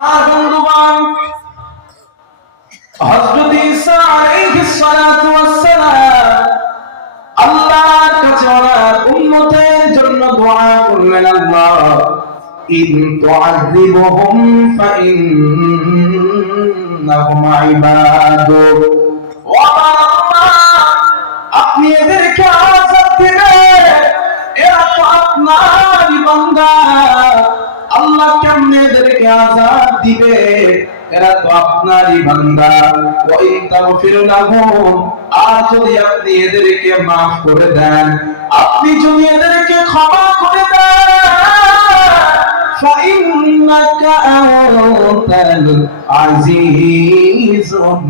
বন্ধুগণ, হযরত ঈসা আলাইহিস সালাতু ওয়াস সালাম আল্লাহর কাছে ওনার উম্মতের জন্য দোয়া করলেন, আল্লাহ ইন তুআযিবহুম ফাইন্নাহুম ইবাদুক, ও আল্লাহ আপনি এদেরকে আযাব দিবেন, এরা তো আপনারই বান্দা। আল্লাহ কেমনে এদেরকে আযাব দিবে, এরা তো আপনারই বান্দা। ওয়া ইন তাগফির লাহুম, আর যদি আপনি এদেরকে maaf করে দেন, আপনি যদি এদেরকে ক্ষমা করে দেন, ফাইন্নাকা আনতাল আজিজুন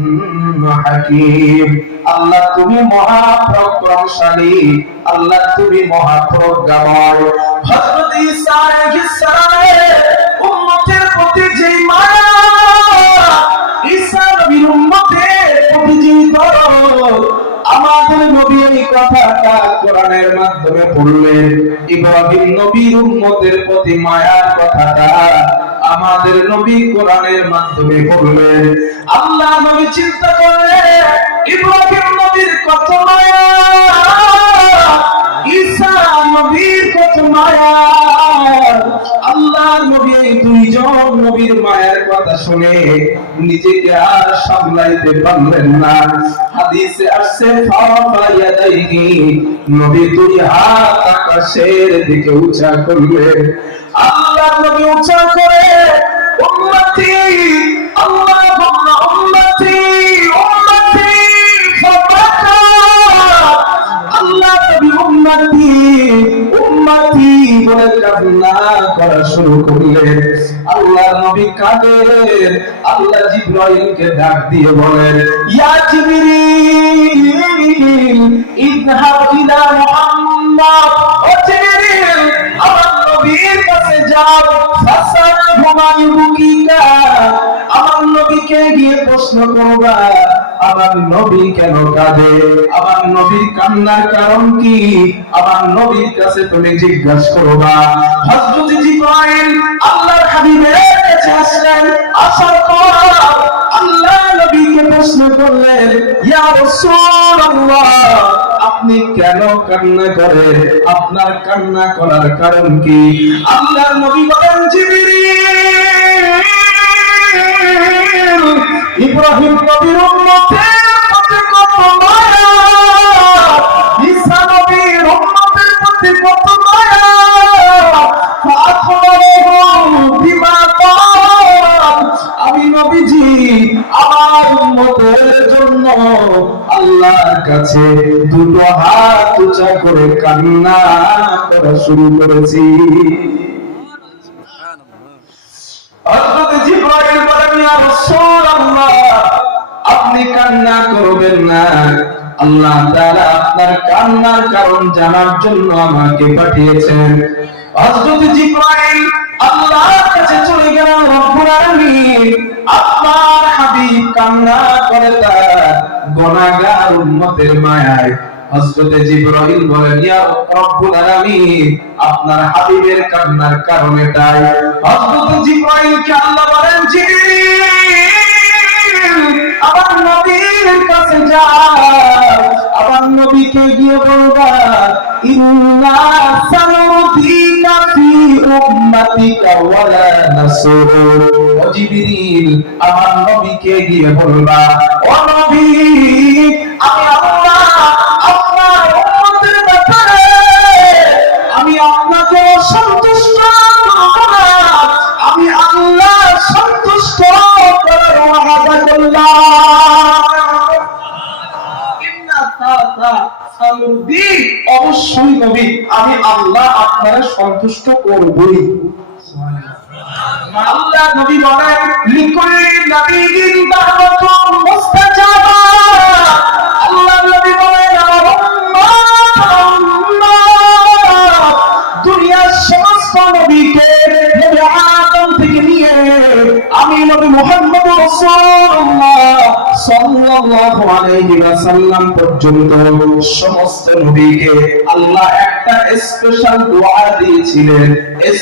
হাকীম, আল্লাহ তুমি মহা পরাক্রমশালী, আল্লাহ তুমি মহা প্রজ্ঞাময়। হযরত ঈসা আলাইহিস সালামের উম্মতের প্রতি যে মায়া, ঈসা নবীর উম্মতের প্রতি যে দরদ, আমাদের নবী এই কথাটা কোরআনের মাধ্যমে বললেন। ইব্রাহিম নবীর উম্মতের প্রতি মায়ার কথাটা আমাদের নবী কোরআনের মাধ্যমে বললেন। আল্লাহ নবী চিন্তা করলেন, ইব্রাহিম নবীর কত মায়া, ঈসা নবীর কত মায়া। আল্লাহ নবী এই দুইজন নবীর মায়ের কথা শুনে নিজেকে আর সামলাইতে পারলেন না। হাদিসে আসছে ফারাফা ইয়াদাইহি, নবী দুই হাত আকাশের দিকে উঁচা করলেন। আল্লাহ নবী উঁচা করে উম্মতি, আল্লাহুম্মা উম্মতি উম্মতি ফাবাকা, আল্লাহ নবী উম্মতি উম্মতি বলে কান্না করা শুরু করলেন। আল্লাহ নবী কাঁদেন। আল্লাহ জিবরাইলকে ডাক দিয়ে বলেন, ইয়া জিবরিল ইযহাব ইলা মুহাম্মদ, ও জিবরিল আমার নবীর কাছে যাও, ফাসালহু মা ইউবকিকা, আমার নবীকে গিয়ে প্রশ্ন করবা আমার নবী কেন কাঁদে, আমার নবীর কান্নার কারণ কি, আমার নবীর কাছে তুমি জিজ্ঞাসা করবা। হযরত জিবরাইল আল্লাহর হাবিবের কাছে আসলেন। আসার পর আল্লাহ নবীকে প্রশ্ন করলেন, ইয়া রাসূলুল্লাহ আপনি কেন কান্না করেন, আপনার কান্না করার কারণ কি? আল্লাহর নবী বলেন, জিবরিল ইব্রাহিম নবীর উম্মতের প্রতি কত মায়া, ঈসা নবীর উম্মতের প্রতি কত মায়া, আমি নবীজি আমার উম্মতের জন্য আল্লাহর কাছে দুটো হাত উঁচা করে কান্না করা শুরু করেছি। হযরত জিবরাইল বলেন, ইয়া রাসূলুল্লাহ আপনি কান্না করবেন না, আল্লাহ তাআলা আপনার কান্নার কারণ জানার জন্য আমাকে পাঠিয়েছেন। হযরত জিবরাইল আল্লাহর কাছে চলে গেলেন। রব্বুল আলামিন আপনার হাবিব কান্না করে তার গুনাহগার উম্মতের মায়ায়। হযরত জিবরাইল বলেন, ইয়া রব্বুল আলামিন আপনার হাবিবের কান্নার কারণ এটাই। হযরত জিবরাইলকে আল্লাহ বলেন, জিবরিল আমার নবীর কাছে যাও, আমার নবীকে গিয়ে বলবা, ইন্না সানুদিকা ফি উম্মাতিকা ওয়ালা নাসুর, ও জিবরিল আমার নবীকে গিয়ে বলবা, ও নবী আমি আল্লাহ আপনার উম্মতের ব্যাপারে আমি আপনাকে সন্তুষ্ট করব না, আমি আল্লাহ সন্তুষ্ট করার ওয়াদা করলাম। অবশ্যই নবী আমি আল্লাহ আপনারা সন্তুষ্ট করবই। আল্লাহ নবী বলেন, লিকুল্লি নাবিয়্যিন দাওয়াতুন মুস্তাজাবা, আল্লাহ নবী বলেন আমার উম্মত দুনিয়ার সমস্ত নবীকে নবী আদম থেকে নিয়ে আমি নবী মুহাম্মদ রাসূলুল্লাহ সাল্লাল্লাহু আলাইহি ওয়াসাল্লাম পর্যন্ত সমস্ত নবীকে আল্লাহ একটা স্পেশাল দোয়া দিয়েছিলেন,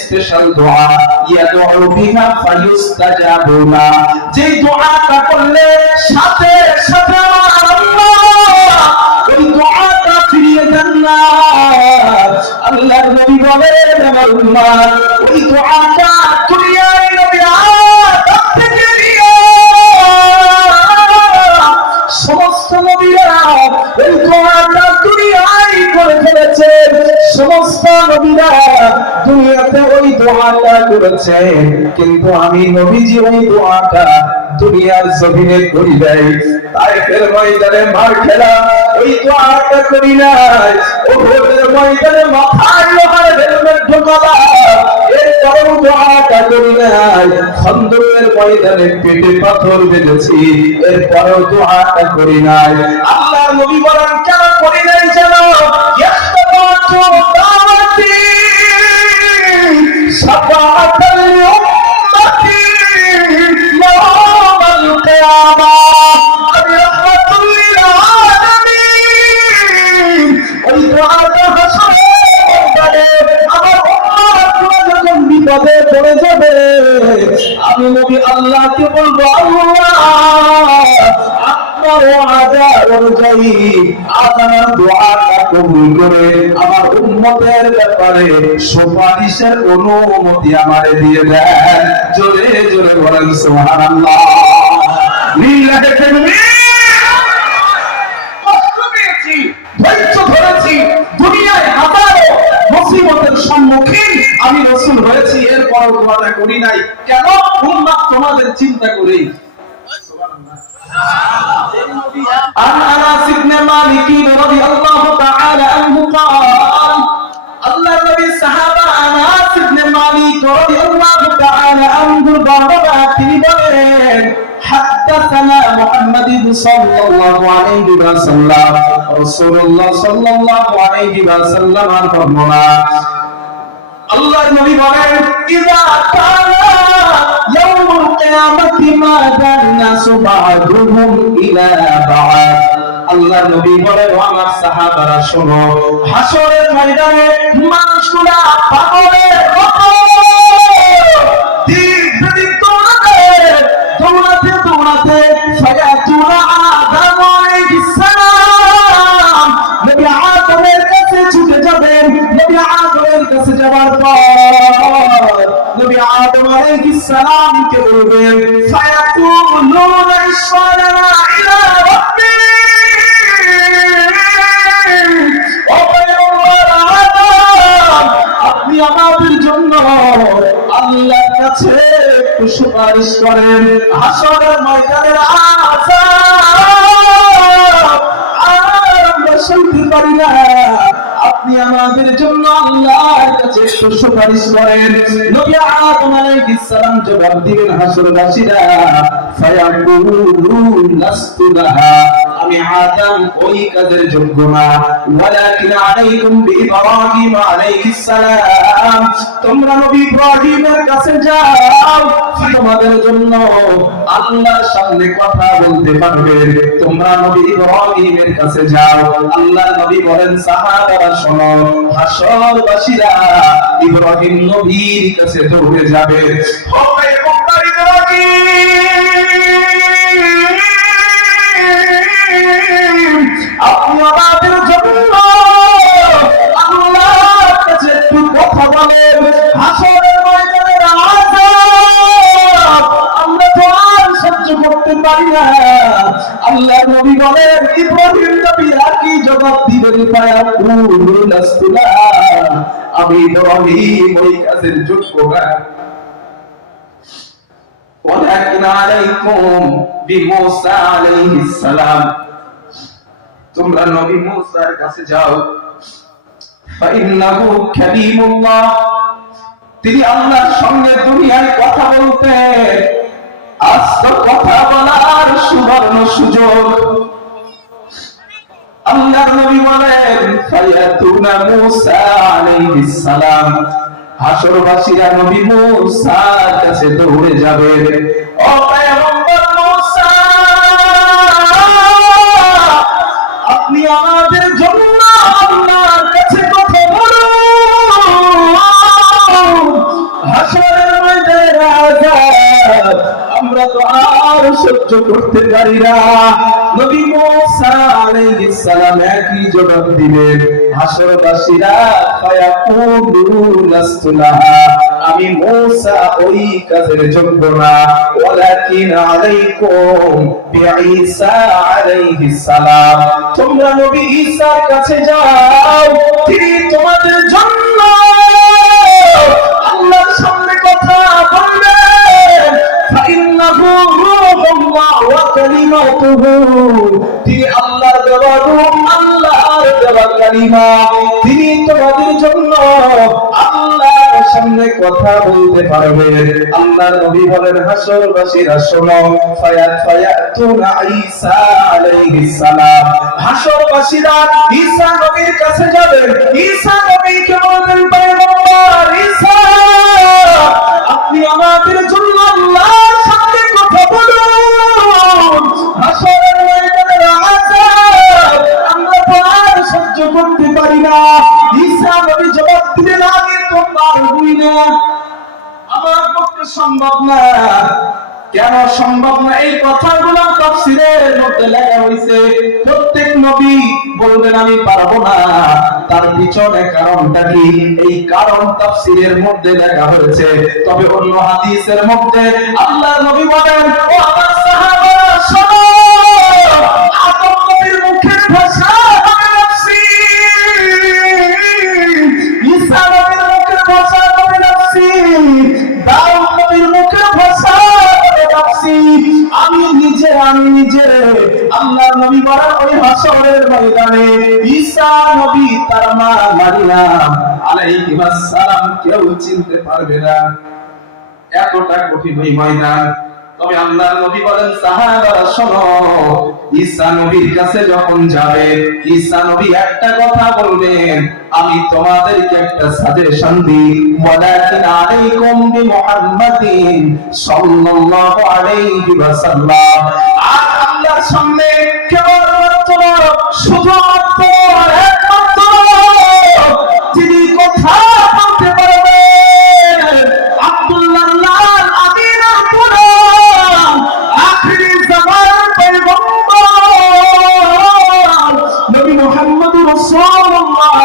স্পেশাল দোয়া, ইয়াদউ বিহা ফায়ুস্তাজাবু লা, যে দোয়াটা করলে সাথে সাথে আল্লাহ ওই দোয়াটা ফিরিয়ে দেন না। আল্লাহর নবী বলেন আমার উম্মত ওই দোয়াটা দুনিয়ায় নবী আদম থেকে নিয়ে সমস্ত নবীরা ওই দোয়াটা দুনিয়ায় করে ফেলেছে, সমস্ত নবীরা দুনিয়াতে ওই দোয়াটা করেছে, কিন্তু আমি নবীজি ওই দোয়াটা দুনিয়ার জমিনে করি নাই। তাইফের ময়দানে মার খেলাম, ওই দোয়াটা করি নাই। উহুদের ময়দানে মাথায় লোহার হেলমেট ঢোকালাম, এরপরেও দোয়াটা করি নাই। খন্দকের ময়দানে পেটে পাথর বেঁধেছি, এরপরেও দোয়াটা করি নাই। আল্লাহর নবী বলেন কেন করি নাই জানো? ইয়াসতাবাতু দাওয়াতি শাফাআতাল উম্মতি ইয়াওমাল কিয়ামাহ, আমি রাহমাতুল লিল আলামিন। ওই দোয়াটা হাসরে আমার উম্মত যখন বিপদে পড়ে যাবে, আমি নবী আল্লাহকে বলবো আল্লাহ আপনার ওয়াদা অনুযায়ী আপনার দোয়াটা কবুল করে আমার উম্মতের ব্যাপারে সুপারিশের অনুমতি আমারে দিয়ে দেন। জোরে জোরে বলেন সুবহানাল্লাহ। লিল্লাহি তাকবীর। কষ্ট পেয়েছি, ধৈর্য ধরেছি, দুনিয়ায় হাজারো মুসিবতের সম্মুখীন আমি রাসূল হয়েছি, এরপরও দোয়াটা করি নাই। কেন? উম্মত তোমাদের চিন্তা করেই। عن أنس بن مالك رضي الله تعالى عنه قال الله النبي صحابة أنس بن مالك رضي الله تعالى عنه بابا تريبين حدثنا محمد صلى الله عليه وسلم رسول الله صلى الله عليه وسلم فرمنا الله النبي বলেন إذا كان يوم القيامة ماذا الناس بعضهم إلى بعض। আল্লাহ নবী বলেন ও আমার সাহাবারা শোনো, হাসরের ময়দানে মানুষগুলা পাগলের মতো দৌড়াতে দৌড়াতে ফায়াতুনা আদম আলাইহিস সালাম, নবী আদমের কাছে ছুটে যাবেন। নবী আদমের কাছে যাওয়ার পর নবী আদম আলাইহিস সালাম কে বলবেন ফায়াকুলুনা ইশফা'লানা ইলা রাব্বি, ও পয়গম্বর আদম আপনি আমাদের জন্য আল্লাহর কাছে একটু সুপারিশ করেন। হাসরের ময়দানের আযাব আমরা সইতে পারি না, আপনি আমাদের জন্য আল্লাহর কাছে একটু সুপারিশ করেন। নবী আদম আলাইহিস সালাম জবাব দিবেন হাসরবাসীরা ফায়াকুলু লাস্তু লাহা, আমি আদম ওই কাজের যোগ্য না। ওয়ালাকিন আলাইকুম বিইব্রাহিম আলাইহিস সালাম, তোমরা নবী ইব্রাহিমের কাছে যাও, তোমাদের জন্য আল্লাহর সামনে কথা বলতে পারবে। তোমরা নবী ইব্রাহিমের কাছে যাও। আল্লাহর নবী বলেন সাহাবারা শোনো, হাসরবাসীরা ইব্রাহিম নবীর কাছে দৌড়ে যাবে। ও পয়গম্বর ইব্রাহিম আপনি আমাদের জন্য আল্লাহর কাছে একটু কথা বলেন। হাসরের ময়দানের আযাব আমরা তো আর সহ্য করতে পারি না। আল্লাহ নবী বলেন ইব্রাহিম নবী কি জবাব দিবেন? ফায়াকুলু লাস্তু লাহা, আমি ইব্রাহিম ওই কাজের যোগ্য না। ওয়ালাকিন আলাইকুম বিমূসা আলাইহিস সালাম, তোমরা নবী মুসার কাছে যাও। ফাইন্নাহু কালিমুল্লাহ, তিনি আল্লাহর সঙ্গে দুনিয়ায় কথা বলতেন। আজ তো কথা বলার সুবর্ণ সুযোগ। আল্লাহর নবী বলেন ফায়াতুনা মুসা আলাইহিস সালাম, হাসরবাসীরা নবী মুসার কাছে দৌড়ে যাবে। ও পয়গম্বর মুসা, আপনি আমাদের জন্য আল্লাহর কাছে কথা বলুন। হাসরের ময়দানে আযাব আমরা তো আর সহ্য করতে পারি না। নবী মুসা আলাইহিস সালাম একই জবাব দিলেন, হাসরবাসীরা ফায়াকুলু লাস্তু লাহা, আমি মুসা ওই কাজের যোগ্য না, ওয়ালাকিন আলাইকুম বিঈসা আলাইহিস সালাম, তোমরা নবী ঈসার কাছে যাও, তিনি তোমাদের জন্য আল্লাহর সামনে কথা বলবেন। ফাইন্নাহু রূহুল্লাহ ওয়া কালিমাতুহু, তিনি আল্লাহর দেওয়া রূহ, আল্লাহর দেওয়া কালিমা, তিনি তোমাদের জন্য আল্লাহর সামনে কথা বলতে পারবেন। আল্লাহর নবী বলেন, হাসরবাসীরা শোনো, ফায়াতুনা ঈসা আলাইহিস সালাম, হাসরবাসীরা ঈসা নবীর কাছে যাবেন। ঈসা নবীকে বলবেন, পয়গম্বর ঈসা, আপনি আমাদের জন্য আল্লাহর সামনে কথা বলুন। হাসরের ময়দানের আযাব আমরা তো আর সহ্য করতে পারি না। ঈসা নবী জবাব দিলেন, আমি তো পারবই না, আমার পক্ষে সম্ভব না। কেন সম্ভব না? এই কথাগুলো তাফসীরের মধ্যে লেখা হয়েছে। প্রত্যেক নবী বলবেন আমি পারবো না, তার পিছনে কারণটা কি, এই কারণ তাফসীরের মধ্যে লেখা হয়েছে। তবে অন্য হাদিসের মধ্যে আল্লাহর নবী বলেন, ও আমার সাহাবারা শোনো, আদম নবীর মুখের ভাষা হবে নাফসি, ঈসা নবীর মুখের ভাষা হবে নাফসি, দাউদ নবীর মুখের ভাষা হবে নাফসি, আমি নিজে আল্লাহর নবী বলেন ওই হাসরের ময়দানে ঈসা নবী তার মা মারিয়াম আলাইহিস সালাম কেউ চিনতে পারবে না। এতটা কঠিন ওই ময়দান। তবে আল্লাহর নবী বলেন, সাহাবারা শোনো, ঈসা নবীর কাছে যখন যাবে, ঈসা নবী একটা কথা বলবেন, আমি তোমাদেরকে একটা সাজেশন দিই, ওয়ালাকিন আলাইকুম বিমুহাম্মাদিন সাল্লাল্লাহু আলাইহি ওয়াসাল্লাম। আর আল্লাহর সামনে কেবলমাত্র শুধুমাত্র একমাত্র যিনি কথা বলতে পারবেন, আব্দুল্লাহ লাল আমিনের গোলাম, আখিরি জামানার পয়গম্বর নবী মুহাম্মদুর রাসূলুল্লাহ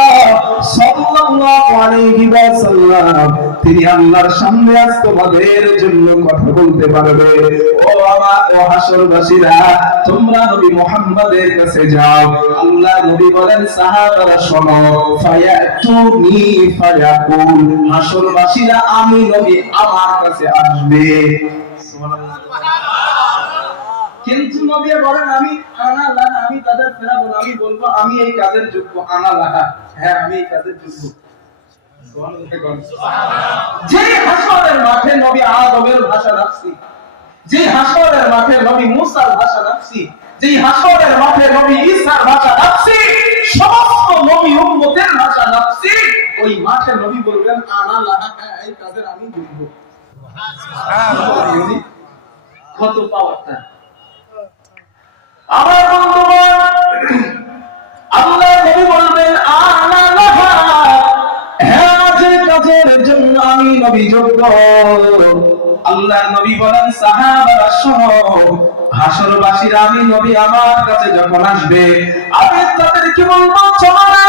সাল্লাল্লাহু আলাইহি ওয়াসাল্লাম, তিনি আল্লাহর সামনে আজ তোমাদের জন্য কথা বলতে পারবে। ও আমার ও হাসরবাসীরা, তোমরা নবী মুহাম্মাদের কাছে যাও। আল্লাহ নবী বলেন, সাহাবারা শোনো, ফায়াতুনি ফায়াকুল, হাসরবাসীরা আমি নবী আমার কাছে আসবে। কিন্তু নবী বলেন, আমি আনা লাহা, আমি তাদের ফেরাবো না, আমি বলবো আমি এই কাজের যোগ্য, আনা লাহা, হ্যাঁ আমি এই কাজের যোগ্য। যে হাসরের মাঠে নবী আদমের ভাষা রাখছি, যে হাসরের মাঠে নবী মুসার ভাষা রাখছি, যে হাসরের মাঠে নবী ঈসার ভাষা রাখছি, সমস্ত নবী উম্মতের ভাষা রাখছি, ওই মাঠে নবী বলবেন আনা লাহা, এই কাজের আমি যোগ্য। সুবহানাল্লাহ, কত পাওয়ারটা! আমার বন্ধুগণ, আল্লাহ নবী বলবেন আনা লাহা, হ্যাঁ যে কাজের জন্য আমি নবী যোগ্য। আল্লাহ নবী বলেন, সাহাবারা শোনো, হাসরবাসীরা আমি নবী আমার কাছে যখন আসবে, আমি তাদেরকে বলবো চলো না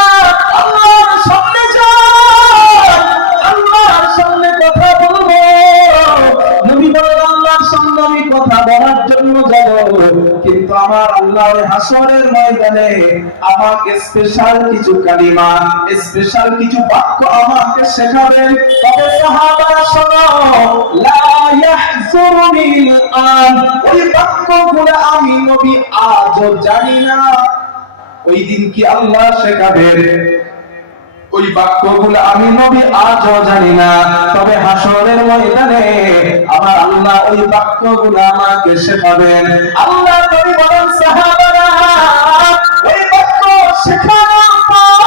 আল্লাহর সামনে যাও, আল্লাহর সামনে কথা বলবো। নবী বলেন, আল্লাহর সামনে আমি কথা বলার জন্য যাব, কিন্তু আমার আল্লাহ হাসরের ময়দানে আমাকে স্পেশাল কিছু কালিমা, স্পেশাল কিছু বাক্য আমাকে শেখাবেন। তবে সাহাবারা শোনো, লা ইয়াহজুরুনিল আন, ওই বাক্যগুলো আমি নবী আজও জানি না। ওই দিন কি আল্লাহ শেখাবেন? ওই বাক্যগুলো আমি নবী আজও জানি না, তবে হাসরের ময়দানে আমার আল্লাহ ওই বাক্যগুলো আমাকে শেখাবেন। আল্লাহ নবী বলেন, সাহাবারা ওই বাক্য শেখানোর পর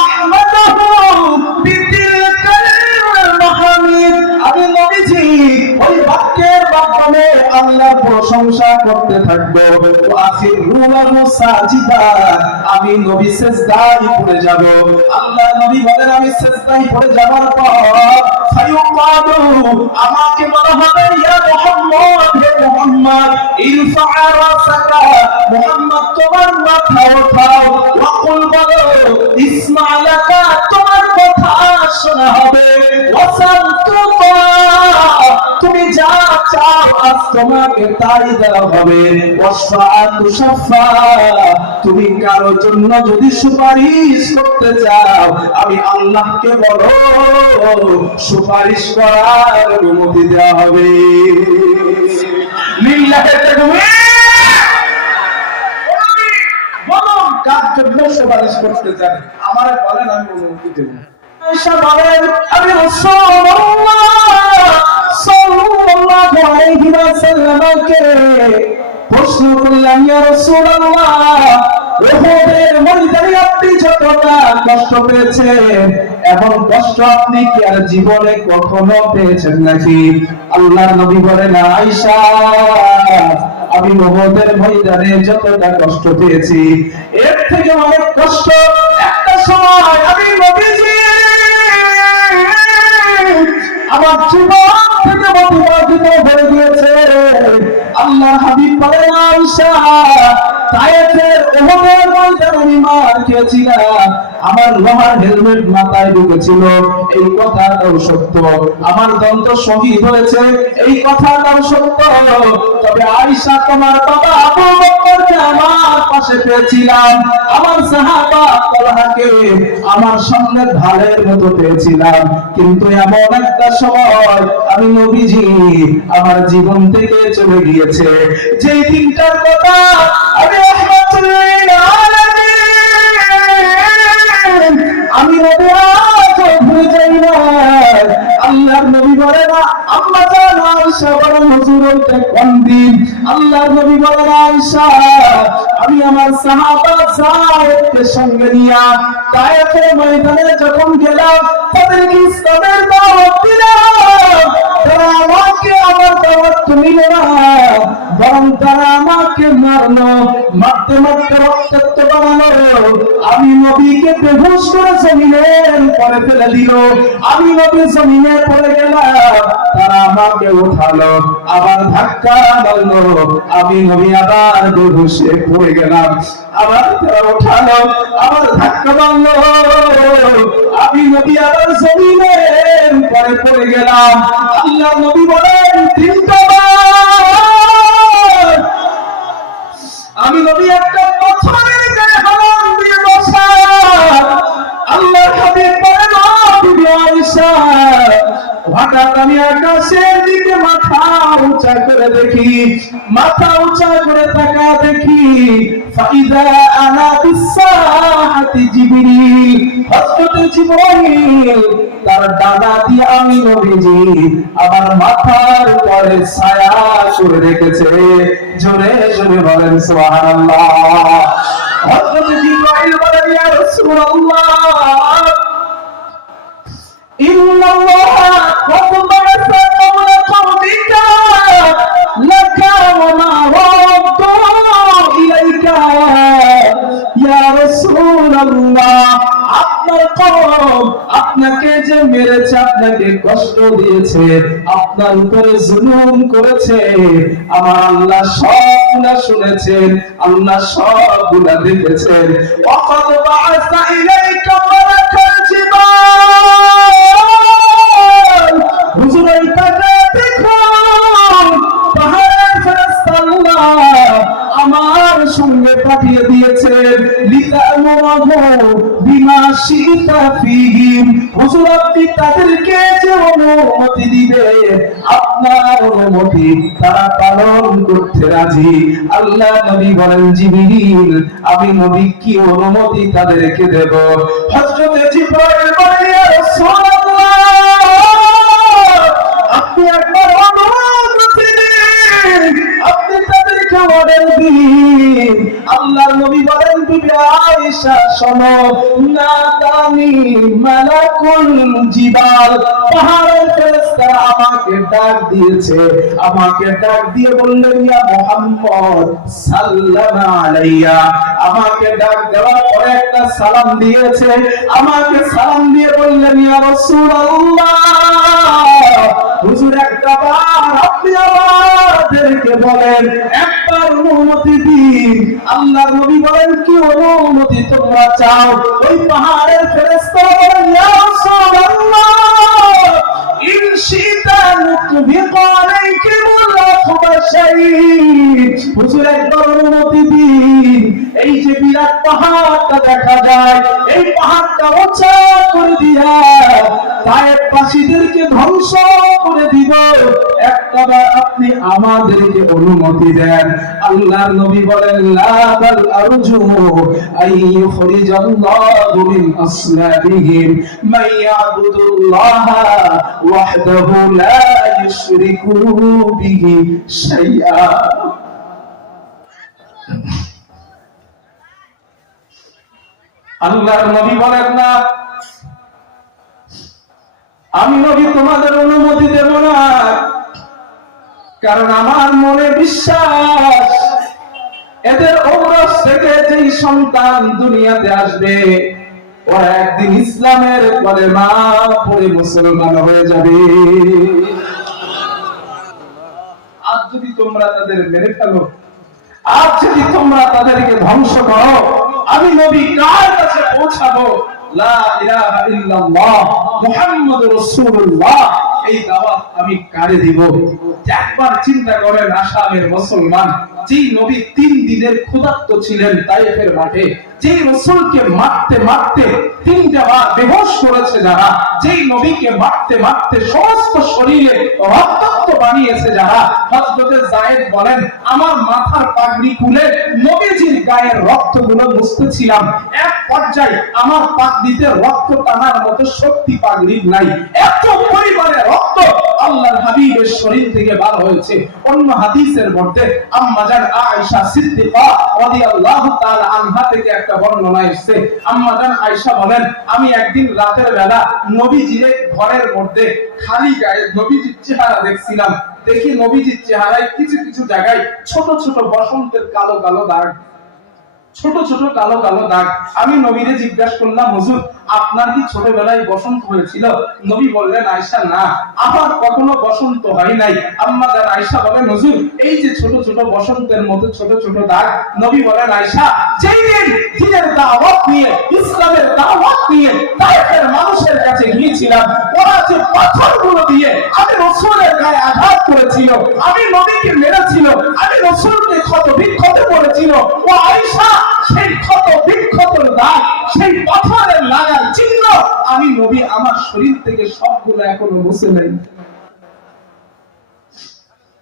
আহমাদাহু বিদিল বাক্যের মাধ্যমে আল্লাহর প্রশংসা করতে থাকবো। ওয়াখিরু লাহু সাজিদা, আমি নবী সিজদায় পড়ে যাব। আল্লাহ নবী বলেন আমি সিজদায় পড়ে যাবার পর ফায়ুকালু, আমাকে বলা হবে ইয়া মুহাম্মদ, হে মুহাম্মদ, ইরফা রাসাকা, মুহাম্মদ তোমার মাথা উঠাও, ওয়াকুল বলো ইসমা লাকা, তোমার কথা শোনা হবে, ওয়াসাল তুতা, তুমি যা চাও আজ তোমাকে তাই দেওয়া হবে, ওয়াসফা তুশফা, তুমি কারো জন্য যদি সুপারিশ করতে চাও আমি আল্লাহকে বলো সুপারিশ করার অনুমতি দেওয়া হবে। লিল্লাহি তাকবীর। বলুন কার জন্য সুপারিশ করতে চান, আমারে বলেন আমি অনুমতি দেব। আয়েশা বলেন আমি রাসূলুল্লাহ সাল্লাল্লাহু আলাইহি ওয়াসাল্লামকে প্রশ্ন করলাম, ইয়া রাসূলুল্লাহ, উহুদের ময়দানে আপনি যতটা কষ্ট পেয়েছেন এমন কষ্ট আপনি কি আর জীবনে কখনো পেয়েছেন নাকি? আল্লাহর নবী বলেন, আয়েশা, আমি উহুদের ময়দানে যতটা কষ্ট পেয়েছি এর থেকে অনেক কষ্ট একটা সময় আমি নবীজি আমার জীবন থেকে অতিবাহিত হয়ে গিয়েছে। আল্লাহর হাবিব বলেন, আয়েশা, তায়েফের উহুদের ময়দানে আমি মার খেয়েছিলাম, আমার লোহার হেলমেট মাথায় ঢুকেছিল, এই কথাটাও সত্য, আমার দন্ত শহীদ হয়েছে, এই কথাটাও সত্য। তবে আয়েশা, তোমার বাবা আবু বকরকে আমার পাশে পেয়েছিলাম, আমার সাহাবা তালহাকে আমার সামনে ঢালের মতো পেয়েছিলাম, কিন্তু এমন একটা সময় আমি নবীজি আমার জীবন থেকে চলে গিয়েছে, যেই দিনটার কথা আমি আমি নবী আজ ভুলে যাই না। আল্লাহর নবী বলেন, আম্মা জান আয়েশা বলেন, হুজুর ওইটা কোন দিন? আল্লাহর নবী বলেন, আয়েশা, আমি আমার সাহাবা যায়েদকে সঙ্গে নিয়ে তায়েফের ময়দানে যখন গেলাম তাদেরকে ইসলামের দাওয়াত দিলাম, তারা আমাকে আমার দাওয়াত নিল না, বরং তারা আমাকে মারলো, মারতে মারতে রক্তাক্ত বানালো, আমি নবীকে বেহুশ করে জমিনের উপরে ফেলে দিল, আমি নবী জমিনে পড়ে গেলাম, তারা আমাকে উঠালো, আবার ধাক্কা মারলো, আমি নবী আবার বেহুশে পড়ে গেলাম, আবার তারা উঠালো, আবার ধাক্কা মারলো, আমি নবী আবার জমিনের উপরে পড়ে গেলাম। আল্লাহ নবী বলেন, তিনটা আমি নবী একটা পাথরের গায়ে হাত দিয়ে বসা। আল্লাহর হাবিব বলেন, ও বিবি আয়েশা, হঠাৎ আমি আকাশের দিকে মাথা উঁচা করে দেখি, মাথা উঁচা করে তাকা দেখি, ফাইদা আনা বিসাহাতি জিবরিল, হযরত জিবরাইল তার ডানা দিয়ে আমি নবীজি আমার মাথার উপরে ছায়া করে রেখেছে। জোরে জোরে বলেন সুবহানাল্লাহ। হযরত জিবরাইল বলেন, ইয়া রাসূলুল্লাহ, ইন্নাল্লাহা قد بعث قبل قومك لك وما ردوا إليك يا رسول الله, আপনার কওম আপনাকে যে মেরেছে, আপনাকে কষ্ট দিয়েছে, আপনার উপরে জুলুম করেছে, আমার আল্লাহ সবগুলা শুনেছেন, আল্লাহ সবগুলা দেখেছেন। وقد بعث إليك ملك الجبال, হুজুর এই টাকা দেখুন, পাহাড়ের ফেরেশতা আল্লাহ আমার সঙ্গে পাঠিয়ে দিয়েছেন, লিতামুরাহু বিমা শিতা ফীহিম, হুজুর আপনি তাদেরকে যে অনুমতি দিবেন আপনার অনুমতি তারা পালন করতে রাজি। আল্লাহ নবী বলেন, জিবরিল, আমি নবী কি অনুমতি তাদেরকে দেব? হযরত জিবরাইল বলেন, ইয়া রাসূলুল্লাহ, আপনি একবার অনুমতি দিন, আপনি তাদেরকে অর্ডার দিন। আল্লাহর নবী বলেন, বিবি আয়েশা শোনো, নাদানি মালাকুল জিবাল, পাহাড়ের ফেরেশতা ফেরেশতারা আমাকে ডাক দিয়েছে, আমাকে ডাক দিয়ে বললেন ইয়া মুহাম্মদ সাল্লামু আলাইয়া, আমাকে ডাক দেওয়ার পরে একটা সালাম দিয়েছে, আমাকে সালাম দিয়ে বললেন ইয়া রাসূলুল্লাহ, হুজুর একটা বার আপনি আমাদেরকে বলেন, একবার অনুমতি দিন। আল্লাহর নবী বলেন কি অনুমতি তোমরা চাও? ওই পাহাড়ের ফেরেশতারা বলেন ইয়া রাসূলুল্লাহ ইন শিতা নুতবিকু আলাইকুমুল আখবাশাইন, হুজুর একবার অনুমতি দিন, এই যে বিরাট পাহাড়টা দেখা যায়, এই পাহাড়টা উঁচা করে দিয়া তায়েফবাসীদেরকে ধ্বংস করে দিব, একবার আপনি আমাদেরকে অনুমতি দেন। আল্লাহর নবী বলেন লা বাল আরজু আইয়ুখরিজাল্লাহু মিন আসলাবিহিম মান ইয়াবুদুল্লাহ ওয়াহদাহু লা ইউশরিকু বিহি শাইআ। আল্লাহর নবী বলেন না, আমি নবী তোমাদের অনুমতি দেব না, কারণ আমার মনে বিশ্বাস এদের ঔরস থেকে যেই সন্তান দুনিয়াতে আসবে ওরা একদিন ইসলামের কলেমা পড়ে মুসলমান হয়ে যাবে। আজ যদি তোমরা তাদের মেরে ফেলো, আজ যদি তোমরা তাদেরকে ধ্বংস করো, আমি নবী কার কাছে পৌঁছাবো? লা ইলাহা ইল্লাল্লাহ মুহাম্মাদুর রাসূলুল্লাহ, এই দাওয়াত আমি কারে দিব? একবার চিন্তা করেন, আসামের মুসলমান যেই নবী 3 দিনের ক্ষুধার্ত ছিলেন তায়েফের মাঠে, যেই রাসূলকে মারতে মারতে 3টা বার বেহুশ করেছে যারা, যেই নবীকে মারতে মারতে সমস্ত শরীরে রক্তাক্ত বানিয়েছে যারা, হযরতে যায়েদ বলেন আমার মাথার পাগড়ি খুলে নবীজির গায়ের রক্তগুলো মুছতেছিলাম, এক পর্যায়ে আমার পাগড়িতে রক্ত টানার মতো শক্তি পাগড়ির নাই, এত পরিমাণে রক্ত আল্লাহর হাবিবের শরীর থেকে বার হয়েছে। অন্য হাদিসের মধ্যে আম্মা জান আয়েশা সিদ্দিকা রাদিয়াল্লাহু তাআলা আনহা থেকে একটা বর্ণনা এসেছে। আম্মা জান আয়েশা বলেন আমি একদিন রাতের বেলা নবীজির ঘরের মধ্যে খালি গায়ে নবীজির চেহারা দেখছিলাম, দেখি নবীজির চেহারায় কিছু কিছু জায়গায় ছোট ছোট বসন্তের কালো কালো দাগ, ছোট ছোট কালো কালো দাগ। আমি নবীরে জিজ্ঞাসা করলাম হুজুর আপনার কি ছোটবেলায় বসন্ত হয়েছিল? নবী বললেন আয়েশা না, আমার কখনো বসন্ত হয় নাই। আম্মা জান আয়েশা বলেন হুজুর এই যে ছোট ছোট বসন্তের মতো ছোট ছোট দাগ, নবী বলেন আয়েশা যেই দিন দ্বীনের দাওয়াত নিয়ে ইসলামের দাওয়াত নিয়ে তায়েফের মানুষের কাছে গিয়েছিলাম, ওরা যে পাথরগুলো দিয়ে আমি রাসূলের গায়ে আঘাত করেছিল, আমি নবীকে মেরেছিল, আমি রাসূলকে ক্ষত বিক্ষত করেছিল, ও আয়েশা সেই ক্ষত বিক্ষতর দাগ, সেই পাথরের লাগার চিহ্ন আমি নবী আমার শরীর থেকে সবগুলো এখনো মুছে নাই।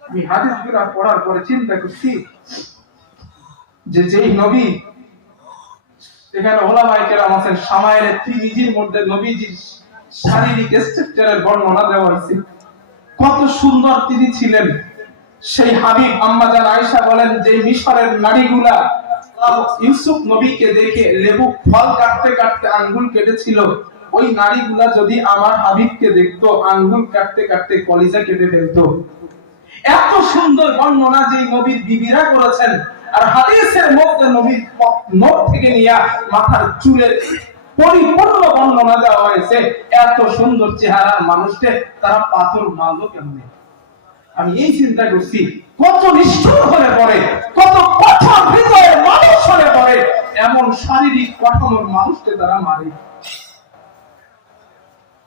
আমি হাদিসগুলো পড়ার পরে চিন্তা করছি যে যেই নবী, এখানে ওলামায়ে কেরাম আছেন, শামায়েলে তিরমিজির মধ্যে নবীজির শারীরিক স্ট্রাকচারের বর্ণনা দেওয়া হয়েছে, কত সুন্দর তিনি ছিলেন। সেই হাবিব আম্মা জান আয়েশা বলেন যে মিশরের নারীগুলা ইউসুফ নবীকে দেখে লেবু ফল কাটতে কাটতে আঙ্গুল কেটেছিল, ওই নারীগুলা যদি আমার হাবিবকে দেখতো আঙ্গুল কাটতে কাটতে কলিজা কেটে ফেলতো। এত সুন্দর বর্ণনা যে নবীর বিবিরা করেছেন। আর হাদিসের মধ্যে নবীর নখ থেকে নিয়ে মাথার চুলের পরিপূর্ণ বর্ণনা দেওয়া হয়েছে। এত সুন্দর চেহারার মানুষকে তারা পাথর মারলো কেমনে? আমি এই চিন্তা করছি কত নিষ্ঠুর হলে পড়ে, কত কঠোর হৃদয়ের মানুষ হলে পড়ে এমন শারীরিক কাঠামোর মানুষকে তারা মারে।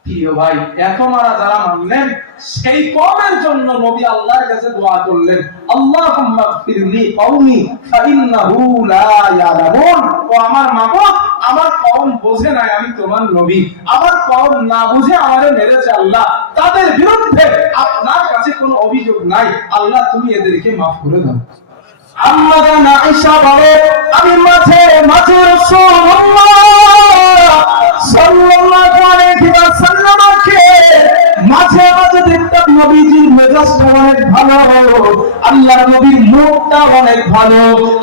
প্রিয় ভাই, এত মারা যারা মানলেন সেই কওমের জন্য নবী আল্লাহর কাছে দোয়া করলেন, আল্লাহুম্মা গফিরলি কওমি ফাইন্নাহু লা ইয়ালামুন। ও আমার মাবুদ, আমার কওম বোঝে না আমি তোমার নবী, আমার কওম না বুঝে আমারে মেরেছে আল্লাহ, তাদের বিরুদ্ধে আপনার কাছে কোনো অভিযোগ নাই, আল্লাহ তুমি এদেরকে maaf করে দাও। আম্মা জান আয়েশা বলে আমি মাঝে মাঝে রাসূলুল্লাহ সাল্লাল্লাহু আলাইহি ওয়াসাল্লামকে মাঝে মাঝে দেখতাম নবীজির মেজাজটা অনেক ভালো, আল্লাহর নবীর মুখটা অনেক ভালো,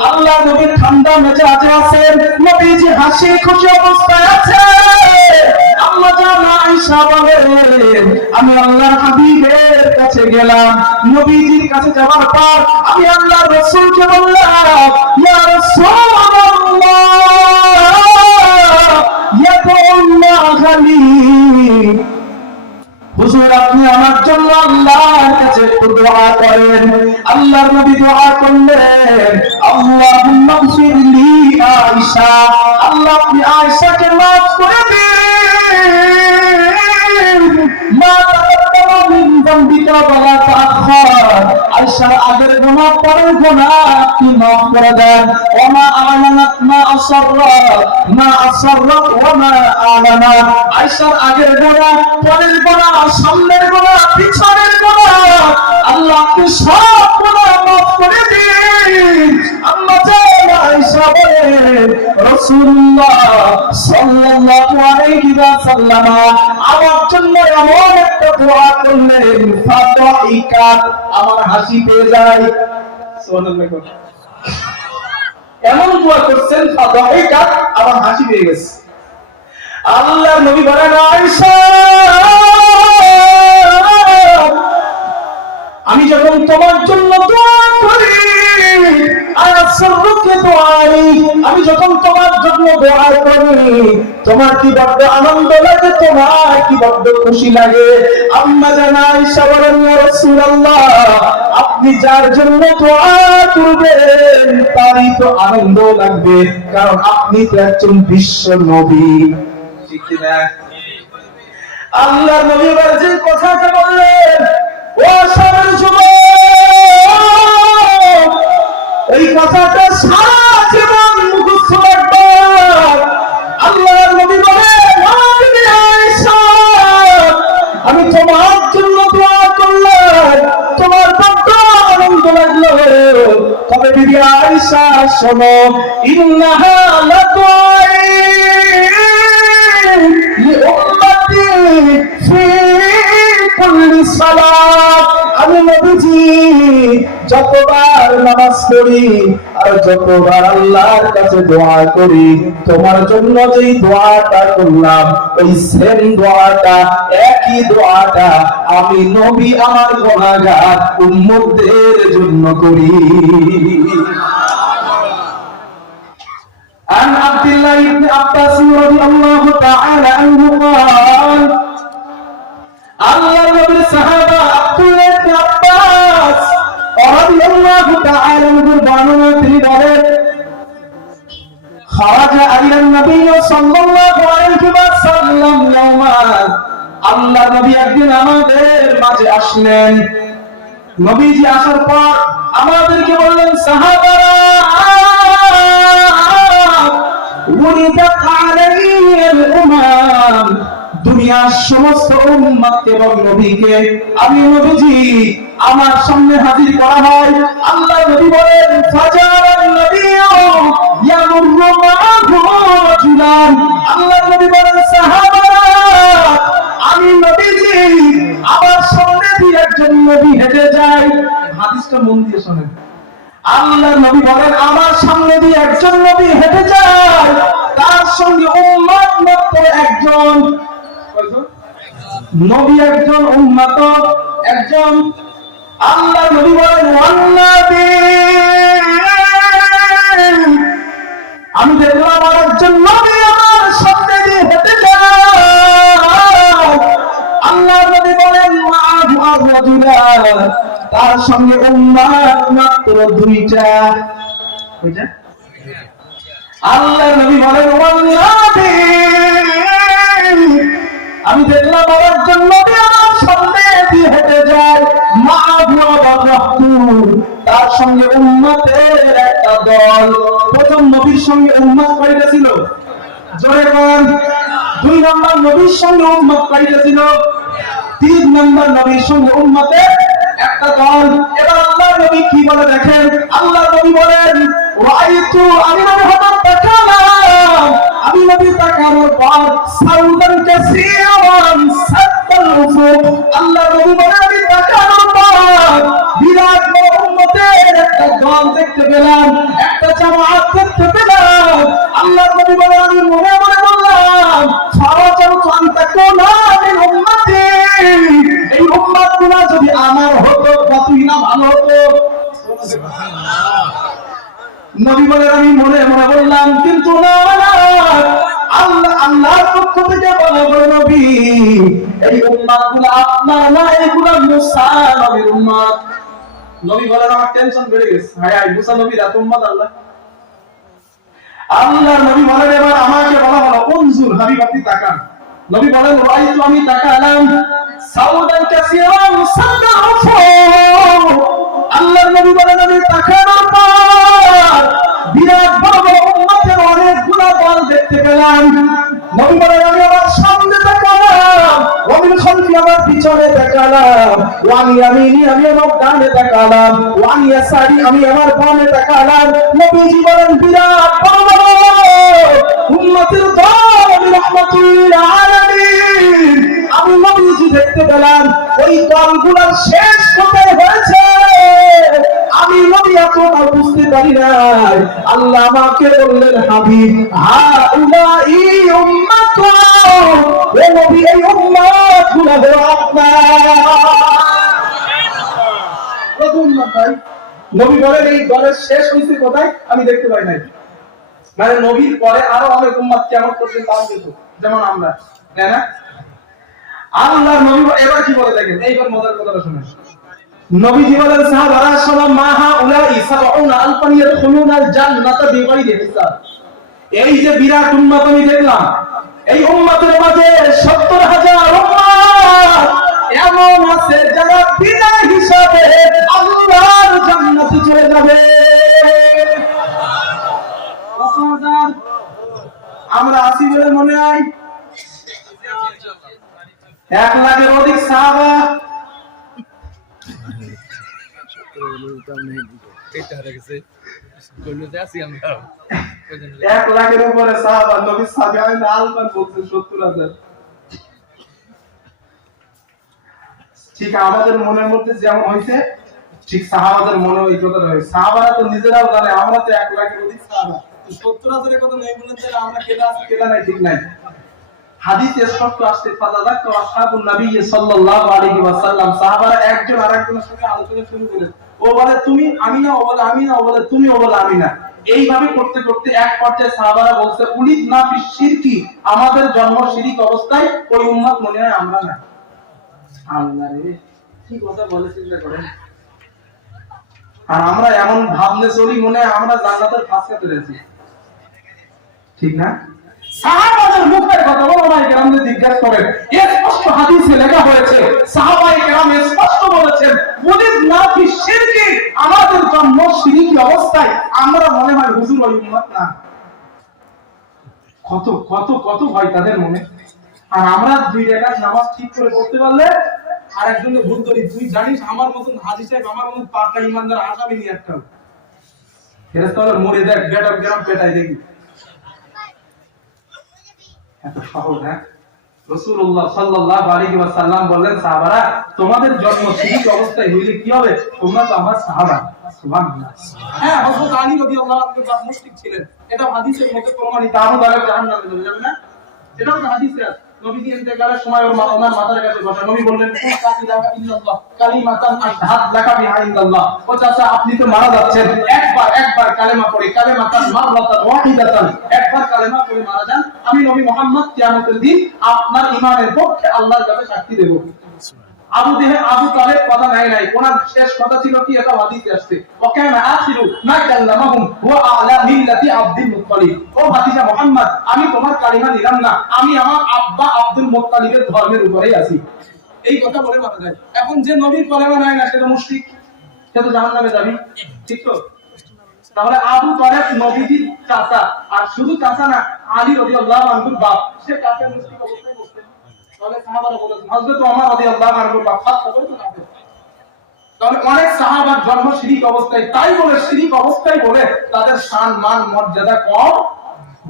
আল্লাহর নবী ঠান্ডা মেজাজে আছেন, নবীজি হাসি খুশি অবস্থায় আছে। আম্মা জান আয়েশা বলেন আমি আল্লাহর হাবিবের কাছে গেলাম। নবীজির কাছে যাওয়ার পর আমি আল্লাহর রাসূলকে বললাম, ইয়া রাসূলুল্লাহ ইয়া আল্লাহ লি, হুজুর আপনি আমার জন্য আল্লাহর কাছে দোয়া করেন। আল্লাহর নবী দোয়া করলেন, আল্লাহুম্মা গফিরলি আয়েশা, আল্লাহ আপনি আয়েশাকে মাফ করে দিন। মা তাকাদ্দামা মিন যামবিকা ওয়া লা তাআখার, আয়েশার আগের গুনাহ পরের গুনাহ আপনি মাফ করে দেন। ওয়া মা আ'লানাত মা আসররাত মা আসররাত ওয়া মা আ'লানাত, আয়েশার আগের গুনাহ পরের গুনাহ সামনের গুনাহ পিছনের গুনাহ আল্লাহ আপনি সব গুনাহ মাফ করে দিন। আম্মা জান আয়েশা বলেন রাসূলুল্লাহ সাল্লাল্লাহু আলাইহি ওয়াসাল্লাম আমার জন্য এমন একটা দোয়া করলেন, ফাতাইকা, আমার হাসি পেয়ে যায়। সুবহানাল্লাহ, এমন দোয়া করছেন ফাতাইকা, আমার হাসি পেয়ে গেছে। আল্লাহর নবী বলেন আয়েশা আমি যখন তোমার জন্য দোয়া করি, আমি যখন তোমার জন্য দোয়া করি তোমার কি বড্ড আনন্দ লাগে, তোমার কি বড্ড খুশি লাগে। আম্মা জান আয়েশা বলেন ইয়া রাসূলুল্লাহ আপনি যার জন্য দোয়া করবেন তারই তো আনন্দ লাগবে, কারণ আপনি তো একজন বিশ্ব নবী, ঠিক না? আল্লাহর নবী যে কথাটা বললেন, ও সারা যুবক এই কথাটা সারা জীবন মুখস্থ রাখবে। আল্লাহর নবী বলেন আয়েশা আমি তোমার জন্য দোয়া করলাম, তোমার বড্ড আনন্দ লাগলো, তবে বিবি আয়েশা শোনো, ইন্নাহা লাতুআই লিউম্মতি ফি কুল্লি সালাত, আমি নবীজি যতবার নামাজ পড়ি আর যতবার আল্লাহর কাছে দোয়া করি তোমার জন্য যেই দোয়াটা করলাম ওই সেম দোয়াটা, একই দোয়াটা আমি নবী আমার গুনাহগার উম্মতদের জন্য করি। عن عبد الله بن عباس رضي الله تعالى عنه قال আল্লাহর নবীর সাহাবা আব্দুল্লাহ ইবনে আব্বাস রাদিয়াল্লাহু তাআলা আনহু বর্ণনা তিনি বলেন খারাজা আলাইহিন নবী সাল্লাল্লাহু আলাইহি ওয়াসাল্লাম ইয়াওমান, আল্লাহর নবী একদিন আমাদের মাঝে আসলেন। নবীজি আসার পর আমাদেরকে বললেন সাহাবারা উরিদাত আলাইহিল উমাম, দুনিয়ার সমস্ত উম্মত এবং নবীকে আমি নবীজি আমার সামনে হাজির করা হয়। আল্লাহ নবী বলেন ফাজারান নবিয়্যু ইয়ামুরু মা'হু রাজুলান, আল্লাহ নবী বলেন সাহাবারা আমি নবীজি আমার সামনে দিয়ে একজন নবী হেঁটে যায়। হাদিসটা মন দিয়ে শুনেন। আল্লাহ নবী বলেন আমার সামনে দিয়ে একজন নবী হেঁটে যায়, তার সঙ্গে উম্মত মাত্র একজন, নবী একজন উম্মত একজন। আল্লাহ নবী বলেন ওয়ান্নাবী, আমি দেখলাম আর একজন নবী আমার সামনে দিয়ে হেঁটে যায়। আল্লাহ নবী বলেন মা'হু রাজুলান, তার সঙ্গে উম্মত মাত্র দুইটা। আল্লাহ নবী বলেন ওয়ান্নাবী, আমি দেখলাম আর একজন নবী আমার সামনে দিয়ে হেঁটে যায়, তার সঙ্গে উম্মতের একটা দল। প্রথম নবীর সঙ্গে উম্মত কয়টা ছিল? জোরে বল। 2 নম্বর নবীর সঙ্গে উম্মত কয়টা ছিল? 3 নম্বর নবীর সঙ্গে উম্মতের একটা দল। এবার আল্লাহ নবী কি বলে দেখেন, আল্লাহ নবী বলেন রাআইতু, আমি নবী হঠাৎ তাকালাম, আমি নবী তাকানোর পর সাউদান কাসীরান সাত্তাল উফুক, আল্লাহ নবী বলেন আমি তাকানোর পর বিরাট বড় উম্মতের একটা দল দেখতে পেলাম, একটা জামাত দেখতে পেলাম। আল্লাহ নবী বলেন আমি মনে মনে বললাম ফারাজাতু আন ইয়াকুনা মিন উম্মতি, এই উম্মতগুলো যদি আমার হতো কতই না ভালো হতো। নবী বলেন আমি মনে মনে বললাম, কিন্তু না, আল্লাহর পক্ষ থেকে বলা হলো নবী এই উম্মতগুলো আপনার না, এগুলো মুসা নবীর উম্মত। নবী বলেন আমার টেনশন বেড়ে গেছে, হায় হায় মুসা নবীর এত উম্মত। আল্লাহ নবী বলেন এবার আমাকে বলা হলো উনজুর হাবিব আপনি তাকান। নবী বলেন রাইতু আমি তাকালাম সাউদান কাসীরান সাদাফু। আল্লাহ নবী বলেন আমি তাকানোর পর বিরাট বড় বড় উম্মতের অনেকগুলো দল দেখতে পেলাম। নবী বলেন আমি আমার সামনে তাকালাম, ওয়ামিন খালফি আমার পিছনে তাকালাম, ওয়ান ইয়ামিনি আমি আমার ডানে তাকালাম, ওয়ান ইয়াসারি আমি আমার বামে তাকালাম। নবীজি বলেন বিরাট বড় বড় উম্মতের দল আমি রাহমাতুল আলামিন আমি নবীজি দেখতে পেলাম। ওই দলগুলোর শেষ কোথায় হয়েছে আমি নবী এতটা বুঝতে পারি নাই। আল্লাহ আমাকে বললেন হাবিব হাউলাই উম্মাতুম, ও নবী এই উম্মতগুলো হলো আপনার। নবী বলেন এই দলের শেষ হয়েছে কোথায় আমি দেখতে পাই নাই। মানে নবীর পরে আরো অনেক উম্মত কিয়ামত পর্যন্ত আসবে, যেমন আমরা, তাই না? আল্লাহ নবী এবার কি বলে দেখেন, এইবার মজার কথাটা শুনেন। নবীজি বলেন সাহাবারা শোনো, মাহা উলাই সাবউনা আলফান ইয়াদখুলুনাল জান্নাতা বিগাইরি হিসাব। এই যে বিরাট উম্মত আমি দেখলাম, এই উম্মতের মাঝে ৭০,০০০ উম্মত এমন আছে যারা বিনা হিসাবে আল্লাহর জান্নাতে চলে যাবে। আমরা আসি বলে মনে হয় ১ লাখের অধিক সাহাবা। ১ লাখের উপরে সাহাবা, নবী সাহাবায়ে আলমান বলছেন ৭০,০০০। ঠিক আমাদের মনের মধ্যে যেমন হয়েছে ঠিক সাহাবাদের মনে ওই কথাটা হয়। সাহাবারা তো নিজেরাও জানে আমরা তো ১ লাখের অধিক সাহাবা, ৭০,০০০ কথা নেই বলেন যে আমরা কেদা আছি কেদা নাই, ঠিক নাই। হাদিসে স্পষ্ট আসছে ফাযালাকা আসহাবুন নবী সাল্লাল্লাহু আলাইহি ওয়াসাল্লাম, সাহাবারা একজন আরেকজনের সঙ্গে আলোচনা শুরু করেন। ও বলে তুমি আমি না, ও বলে আমি না, ও বলে তুমি, ও বলে আমি না। এইভাবে করতে করতে এক পর্যায়ে সাহাবারা বলছে উলিদ না বিশিরকি, আমাদের জন্ম শিরিক অবস্থায়, ওই উম্মত মনে হয় আমরা না। আল্লাহ রে কি কথা বলে চিন্তা করেন। আর আমরা এমন ভাবলে চলি মনে হয় আমরা জান্নাতের ফাঁসকা পেরেছি, ঠিক না? সাহাবাদের মুখের কথা ওলামায়ে কেরামদের জিজ্ঞাসা করেন, স্পষ্ট হাদিসে লেখা হয়েছে সাহাবায়ে কেরাম স্পষ্ট বলেছেন উলিদ না বিশিরকি, আমাদের জন্ম শিরকি অবস্থায়, আমরা মনে হয় হুজুর ওই উম্মত না। কত কত কত ভয় তাদের মনে। আর আমরা 2 রাকাত নামাজ ঠিক করে পড়তে পারলে আরেকজনকে ভুল করি, তুই জানিস আমার মতন হাজী সাহেব আমার মতন পাকা ইমানদার আসামি নিয়ে একটা ফেরেশতা হলো মরে দেখ বেটা গ্রাম পেটাই দেখি। এত সহজ না? রাসূলুল্লাহ সাল্লাল্লাহু আলাইহি ওয়াসাল্লাম বললেন সাহাবারা তোমাদের জন্ম শিরক অবস্থায় হইলে কি হবে, তোমরা তো আমার সাহাবা। সুবহানাল্লাহ। হ্যাঁ, হযরত আলী রাদিয়াল্লাহু আনহু যখন মুশরিক ছিলেন, এটা হাদিসের মধ্যে প্রমাণিত, আবু তালেব জাহান্নামে যাবে না, এটাও তো হাদিসে আছে। নবীজি ইন্তেকালের সময় ওর ওনার মাথার কাছে বসা, নবী বললেন ইল্লাল্লাহ কালিমাতান আশহাদ লাকা বিহা ইনদাল্লাহ। ও চাচা আপনি তো মারা যাচ্ছেন, একবার কালেমা পড়ে, কালেমাতান মাররাতান ওয়াহিদাতান, একবার কালেমা পড়ে মারা যান, আমি নবী মুহাম্মদ কিয়ামতের দিন আপনার ঈমানের পক্ষে আল্লাহর কাছে সাক্ষী দেব। আবু তালেব কথা নাই, ওনার শেষ কথা ছিল কি, এটা হাদিসে আসছে ওয়াকানা আখিরু মা কাল্লামাহুম ওয়া আলা মিল্লাতি আব্দুল মুত্তালিব। ও ভাতিজা মুহাম্মদ আমি তোমার কালিমা নিলাম না, আমি আমার আব্বা আব্দুল মুত্তালিবের ধর্মের উপরেই আছি। এই কথা বলে মারা যায়। এখন যে নবীর কালিমা নাই না সে তো মুশরিক, সে তো জাহান্নামে যাবে, ঠিক তো? তাহলে আবু তালেব নবীজির চাচা, আর শুধু চাচা না আলী রাদিয়াল্লাহু আনহুর বাপ, সে কাফের মুশরিক অবস্থায় বসতেন। তাহলে সাহাবারা বলেছেন হযরত ওমর রাদিয়াল্লাহু আনহুর বাপ ফাতওয়া তো কাফের। তাহলে অনেক সাহাবার জন্ম শিরিক অবস্থায়, তাই বলে শিরিক অবস্থায় বলে তাদের শান মান মর্যাদা কম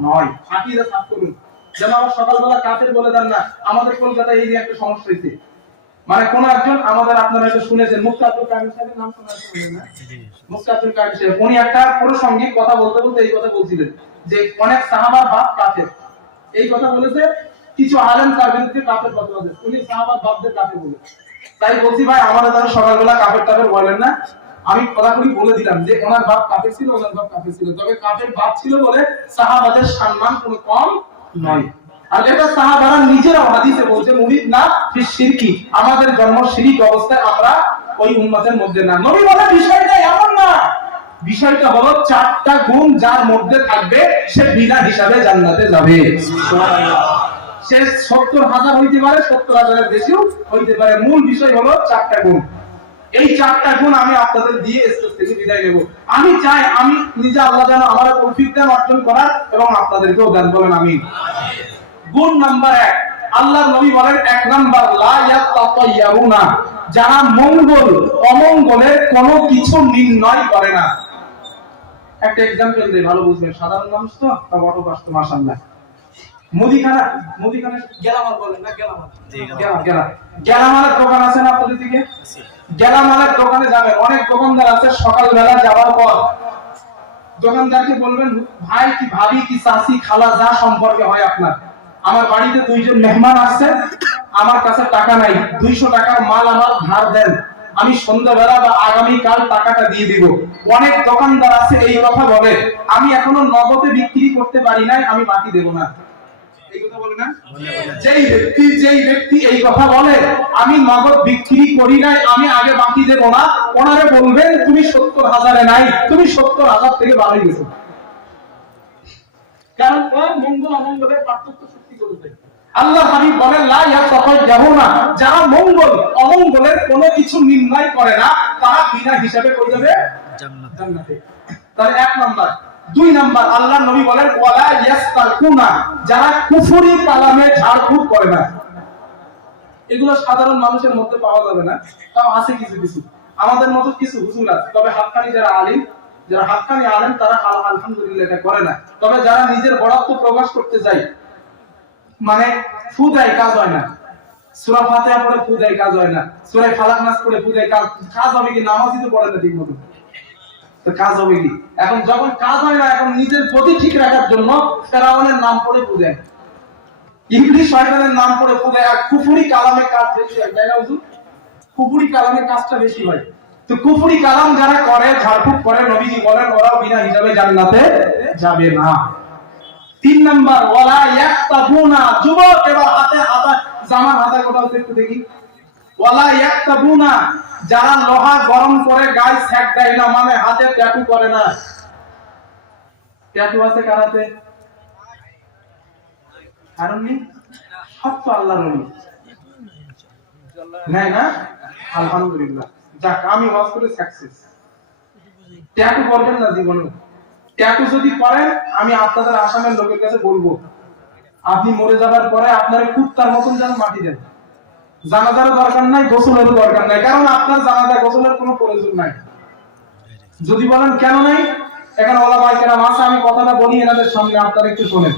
নয়। আকীদা সাফ করুন। যেন আমরা সকালবেলা কাফের বলে দেন না। আমাদের কলকাতায় এই যে একটা সমস্যা হয়েছে, মানে কোন একজন আমাদের আপনারা এটা শুনেছেন মুফতি আব্দুল কাদের সাহেবের নাম শুনেছেন না? মুফতি আব্দুল কাদের সাহেব উনি একটা প্রসঙ্গিক কথা বলতে বলতে এই কথা বলছিলেন যে অনেক সাহাবার বাপ কাফের, এই কথা বলেছে। কিছু আলেম তার বিরুদ্ধে কাফের ফতোয়া দেন, উনি সাহাবা বাপদের কাফের বলে। তাই বলছি ভাই আমাদের তারা সকালবেলা কাফের টাফের বলেন না। আমি খোলাখুলি বলে দিলাম যে ওনার বাপ কাফের ছিল, ওনার বাপ কাফের ছিল, তবে কাফের বাপ ছিল বলে সাহাবাদের সম্মান কোনো কম নয়। আর এটা সাহাবারা নিজেরাও হাদিসে বলছে মুরিদ না ফি শিরকি, আমাদের জন্ম শিরক অবস্থায় আমরা ওই উম্মতের মধ্যে না। নবী বলেন বিষয়টা এমন না, বিষয়টা হলো চারটা গুণ যার মধ্যে থাকবে সে বিনা হিসাবে জান্নাতে যাবে। সুবহানাল্লাহ। সে 70,000 হইতে পারে, 70,000-এর বেশিও হইতে পারে, মূল বিষয় হলো চারটা গুণ। এই চারটা গুণ আমি আপনাদের দিয়ে স্টেজ থেকে বিদায় নেব। আমি চাই আমি নিজে আল্লাহ যেন আমার তৌফিক দেন অর্জন করার এবং আপনাদেরকেও দেন, বলেন আমিন। গুণ নাম্বার 1, আল্লাহর নবী বলেন 1 নাম্বার লা ইয়াতাতায়্যারুনা, যারা মঙ্গল অমঙ্গলের কোনো কিছু নির্ণয় করে না। একটা एग्जांपल দেই, ভালো বুঝবেন। সাধারণ মানুষ তো বড় কষ্ট মাশাআল্লাহ। মুদিখানা গেলামাল বলেন না, গেলামালের দোকান আছে না আপনাদের দিকে? গেলামালের দোকানে যাবেন, অনেক দোকানদার আছে, সকালবেলা যাওয়ার পর দোকানদারকে বলবেন ভাই কি ভাবি কি চাচি খালা যা সম্পর্কে হয় আপনার, আমার বাড়িতে 2 জন মেহমান আসছে, আমার কাছে টাকা নাই, 200 টাকার মাল আমার ধার দেন, আমি সন্ধ্যাবেলা বা আগামী কাল টাকাটা দিয়ে দিব। অনেক দোকানদার আছে এই কথা বলে, আমি এখনো নগদে বিক্রি করতে পারি নাই, আমি বাকি দেব না। এই কথা বলে না? যেই ব্যক্তি এই কথা বলে আমি নগদ বিক্রি করি নাই, আমি আগে বাকি দেব না, ওনারে বলবেন তুমি 70,000-এ নাই, তুমি 70,000 থেকে বাড়াই গেছো। কারণ মঙ্গল অমঙ্গলের পার্থক্য সৃষ্টি করেছে। আল্লাহ হাবিব বলেন লা ইয়াতাতায়্যারুনা, যারা মঙ্গল অমঙ্গলের কোনো কিছু নির্ণয় করে না তারা বিনা হিসাবে কই যাবে? জান্নাতে। তাহলে 1 নাম্বার। 2 নাম্বার আল্লাহর নবী বলেন ওয়ালা ইয়াস্তাকুনা, যারা কুফরি কালামে ঝাড়ফুঁক করে না। এগুলো সাধারণ মানুষের মধ্যে পাওয়া যাবে না, তাও আছে কিছু কিছু আমাদের মতো কিছু হুজুর আছে, তবে হাক্কানি যারা আলিম, যারা হাক্কানি আলেম তারা আলহামদুলিল্লাহ এটা করে না। তবে যারা নিজের বড়ত্ব প্রকাশ করতে যায়, মানে ফুদায় কাজ হয় না, সূরা ফাতিহা পড়ে ফুদায় কাজ হয় না, সূরা ফালাক নাস পড়ে ফুদায় কাজ হবে কি? নামাজই তো পড়ে না ঠিকমতো, তো কাজ হবে কি? এখন যখন কাজ হয় না, এখন নিজের গতি ঠিক রাখার জন্য ফেরাউনের নাম পড়ে ফুদায়, ইবলিস শয়তানের নাম পড়ে ফুদায়, আর কুফরি কালামে কাজ বেশি হয়, তাই না হুজুর? কুফরি কালামে কাজটা বেশি হয়। তো কুফরি কালাম যারা করে, ঝাড়ফুঁক করে, নবীজি বলেন ওরাও বিনা হিসাবে জান্নাতে যাবে না। 3 নাম্বার ওয়ালা ইয়াক্তাবুনা, যুবক এবার হাতে জামার হাতা কোটাও একটু দেখি। ওয়ালা ইয়াক্তাবুনা, যারা লোহা গরম করে গায়ে সেক দেয় না, মানে হাতে ট্যাটু করে না। ট্যাটু আছে কার হাতে? কারণ নেই, সব তো আল্লাহর ওলি। নাই না? আলহামদুলিল্লাহ, যাক আমি ওয়াজ করে সাকসেস। ট্যাটু করবেন না জীবনে। ট্যাটু যদি করেন, আমি আপনাদের আসামের লোকের কাছে বলবো আপনি মরে যাবার পরে আপনার কুত্তার মতন যেন মাটি দেন। জানাজারও দরকার নাই, গোসলেরও দরকার নাই, কারণ আপনার জানাজা গোসলের কোনো প্রয়োজন নাই। যদি বলেন কেন নাই, এখানে ওলামায়ে কেরাম আছে, আমি কথাটা বলি এনাদের সামনে, আপনারা একটু শোনেন।